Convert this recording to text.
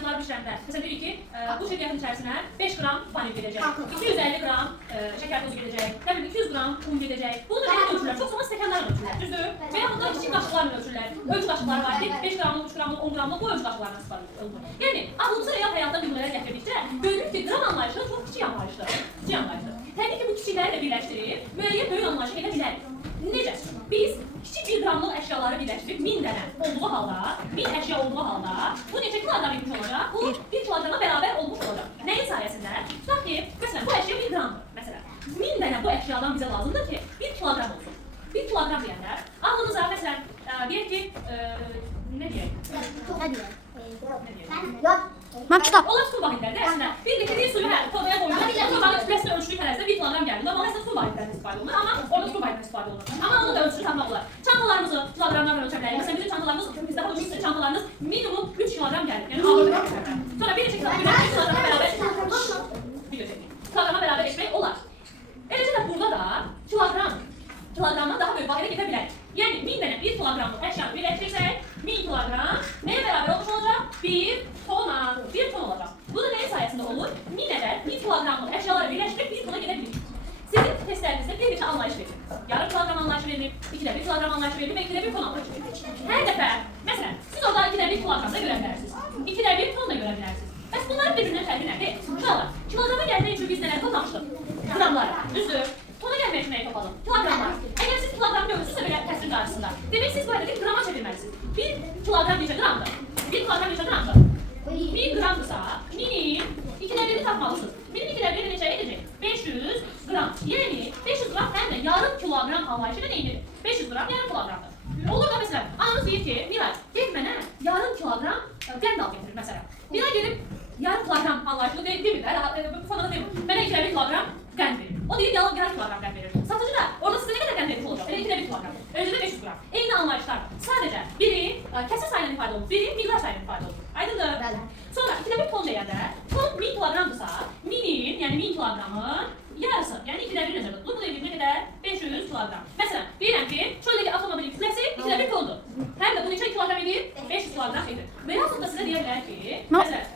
şərtlər bişirəndə, məsələn deyirik ki, bu şirkətin içərisinə 5 qram vanil gedəcək, 250 qram şəkər tozu gedəcək, nə bilim 200 qram un gedəcək. Bunu da belə ölçürlər, çox zaman stəkanlarla ölçürlər, düzdür? Və yaxud da kiçik qaşıqlarla ölçürlər. Ölçü qaşıqları var ki, 5 qramlıq, 3 qramlıq, 10 qramlıq bu ölçü qaşıqlarla istifadə olunur. Yəni, ağlımıza real həyatda nümunələr gətirdikcə görürük ki, qram anlayışı çox kiçik anlayışdır. Kiçik anlayışdır. Təbii ki, bu kiçikləri də birləşdirib, müəyyən böyük anlayışa gedə bilərik. Necə? Biz kiçik 1 qramlıq əşyaları birləşdirib 1000 dənə olduğu halda, 1000 əşya olduğu halda, bu neçə kiloqram etmiş olacaq? Bu 1 kiloqrama bərabər olmuş olacaq. Nəyin sayəsində? Tutaq ki, məsələn, bu əşya 1 qramdır. Məsələn, 1000 dənə bu əşyadan bizə lazımdır ki, 1 kiloqram olsun. 1 kiloqram deyəndə, ağlınıza məsələn, deyək ki, nə deyək? Mən kitab. Onlar su vahidlərdə əslində. Bir getirdiyi suyu tozaya qoyulur. Sobanın kütləsinə ölçülü tərəzdə 1 kiloqram gəlir. Amma əslində su vahidlərindən istifadə olunur. Amma orada su vahidlərindən istifadə olunur. Amma onu da ölçülü tapmaq olar. Çantalarımızı kiloqramlarla ölçə bilərik. Məsələn, bizim çantalarımız, biz daha doğrusu sizin çantalarınız minimum 3 kiloqram gəlir. Yəni ağır qəzetlərdən. Sonra bir neçə kiloqrama bərabər etmək olar. Eləcə də burada da kiloqramdan daha böyük vahidə gedə bilərik. Yəni 1000 dənə 1 kiloqramlıq əşyanı birləşdirsək, 1000 kiloqram nəyə bərabər olmuş olacaq? 1 tona. 1 ton olacaq. Bu da nəyin sayəsində olur? 1000 ədəd 1 kiloqramlıq əşyaları birləşdirib 1 tona gedə bilirik. Sizin testlərinizdə bir neçə anlayış verilir. Yarım kiloqram anlayışı verilir, 2də 1 kiloqram anlayışı verilir və 2də 1 ton anlayışı verilir. Hər dəfə, məsələn, siz orada 2də 1 kiloqram da görə bilərsiniz. 2də 1 ton da görə bilərsiniz. Bəs bunların bir-birindən fərqi nədir? Uşaqlar, kiloqrama gəlmək üçün biz nələr toplamışdıq? Qramları, düzdür? Tona gəlmək üçün nəyi topladıq? Kiloqramlar. Əgər siz kiloqramı görürsünüzsə belə təsvir qarşısında, demək siz bu ədədi qrama çevirməlisiniz. 1 kiloqram neçə qramdır? 1 kiloqram neçə qramdır? 1 qramdırsa, minin 2də 1'i tapmalısınız. Minin 2də 1'i neçə edəcək? 500 qram. Yəni 500 qram həm də yarım kiloqram anlayışı ilə neyidir? 500 qram yarım kiloqramdır. Olur da məsələn, ananız deyir ki, Miray, get mənə yarım kiloqram qənd al getirir məsələn. Miray gedib yarım kiloqram anlayışını demirlər, bu fonada demir. Mənə 2də 1 kiloqram qənd verir. O deyir yarım kiloqram qənd verir. Satıcı da orada sizə nə qədər qənd vermiş olacaq? Elə 2də 1 kiloqram. Özü də 500 qram. Eyni anlayışlar. Sadəcə biri kəsir sayıyla ifadə olunur, biri miqdar sayıyla ifadə olunur. Aydındır? Bəli. Sonra 2də 1 ton deyəndə, ton 1000 kiloqramdırsa, minin, yəni 1000 kiloqramın yarısı, yəni 2də 1 necə tutulur? Bu deyir nə qədər? 500 kiloqram. Məsələn, deyirəm ki, çöldəki avtomobilin kütləsi 2də 1 tondur. Həm də bu neçə kiloqram edir? 500 kiloqram edir. Və yaxud da sizə deyə bilər ki, məsələn,